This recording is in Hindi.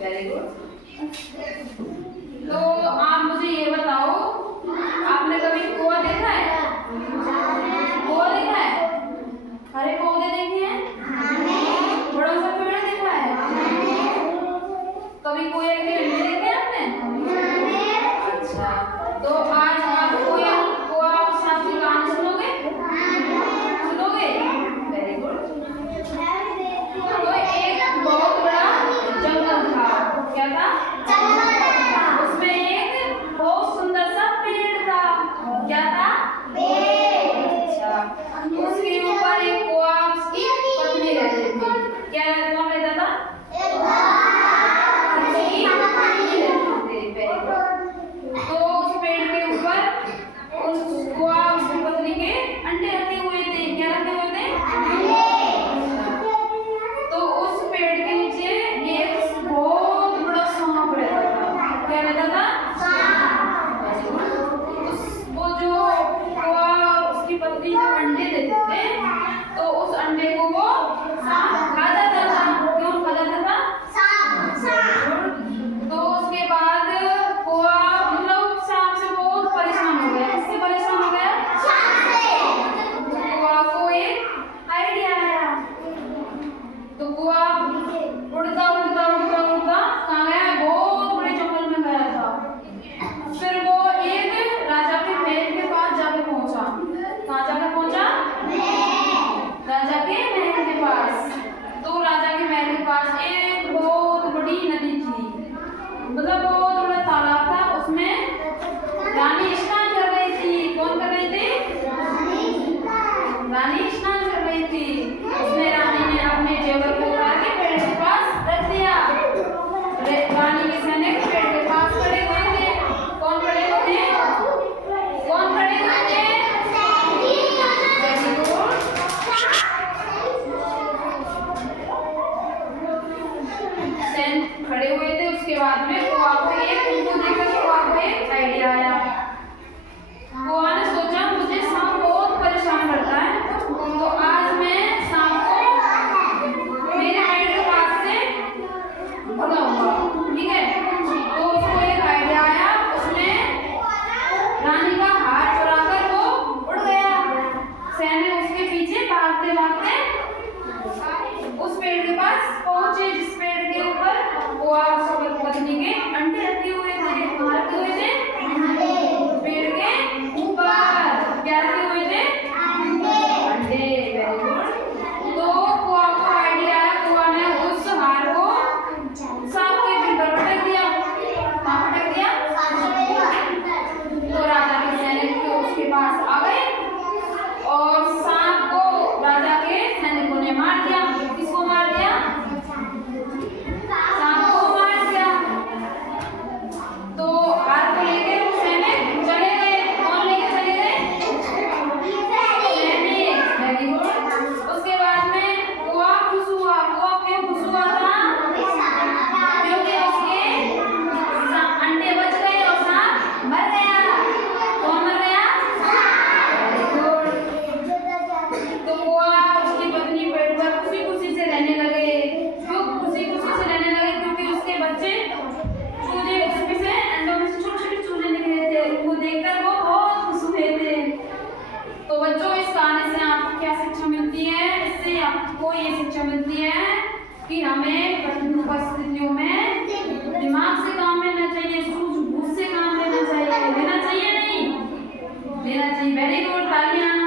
Very good. तो आप मुझे ये बताओ, आपने कभी कुआं देखा है? कुआं देखा है? हरे पौधे देखे हैं? बड़ा सा पेड़ देखा है? कभी कोयल के अंडे देखे हैं आपने? अच्छा, तो आज आप कोयल कुआं के साथ की कहानी सुनोगे? सुनोगे? Very good. तो एक बहुत बड़ा जंगल था। क्या था? उसमें एक बहुत सुंदर सा पेड़ था। क्या था? अच्छा, उसके ऊपर एक कुआं उसकी पत्नी रहती थी। क्या कौन रहता था? उसकी पत्नी रहती थी। Very good. तो उस पेड़ के ऊपर उस कुआं उसकी पत्नी के अंडे रखे हुए थे। क्या रखे हुए थे? तो उस पेड़ के नीचे एक बहुत बड़ा सांप रहता था। क्या रहता था? वो जो कुआं उसकी पत्नी को अंडे देते थे, तो उस अंडे को वो सांप खा जाता था। क्यों खा जाता था? तो उसके बाद कुआं मतलब सांप से बहुत परेशान हो गया। किससे परेशान हो गया? कुआं को एक आइडिया आया। तो कुआं उड़ता उड़ता उड़ता उड़ता कहाँ गया? बहुत बड़े जंगल में गया था। फिर वो एक राजा के महल के पास जाके पहुंचा। कहाँ जाके पहुंचा? राजा के महल के पास। तो राजा के महल के पास एक बहुत बड़ी नदी थी, मतलब बहुत बड़ा तालाब था। उसमें रानी स्नान कर रही थी। कौन कर रही थी? रानी स्नान कर रही थी। उसमें रानी ने अपने जेवर को उठा के पेड़ के पास रख दिया। रानी के सैनिक पेड़ के पास खड़े हुए थे। कौन खड़े हुए थे? कौन खड़े हुए थे? Very good. सैनिक खड़े हुए थे। उसके बाद में कुआं को उनको देखकर कुआं को एक आइडिया आया। कुआं ने सोचा मुझे सांप बहुत परेशान करता है, तो आज मैं सांप को मेरे पेड़ के पास से भगाऊंगा। ठीक है? तो उसको एक आइडिया आया। उसने रानी का हार चुराकर वो उड़ गया। सैनिक उसके पीछे भागते भागते उस पेड़ के पास पहुंचे जिस पेड़ के ऊपर कुआं उसकी पत्नी के अंडे रखे हुए थे। कहाँ रखे हुए थे? पेड़ के ऊपर। क्या रखे हुए थे? अंडे। Very good. तो कुआं को आइडिया आया। कुआं ने उस हार को सांप के बिल पर पटक दिया। कहाँ पटक दिया? तो राजा के सैनिक उसके पास आ गए और सांप को राजा के सैनिकों ने मार दिया। किसको मार दिया? सांप को मार दिया। तो हार को लेके वो सैनिक चले गए। कौन लेके चले गए? सैनिक। Very good. उसके बाद में कुआं खुश हुआ। कुआं क्यों खुश हुआ था? क्योंकि उसके अंडे बच गए और सांप मर गया। कौन मर गया? Very good. तो कुआं उसकी पत्नी पेड़ पर खुशी खुशी से रहने लगे। क्यों खुशी खुशी से रहने लगे? क्योंकि उसके बच्चे चूजे उसमें से अंडों में से छोटे छोटे चूजे निकले थे। उनको देखकर वो बहुत खुश हुए थे। तो बच्चों, इस कहानी से आपको क्या शिक्षा मिलती है? इससे आपको ये शिक्षा मिलती है कि हमें कठिन परिस्थितियों में दिमाग से काम लेना चाहिए, सूझबूझ से काम लेना चाहिए। लेना चाहिए नहीं? लेना चाहिए। Very good. तालियां।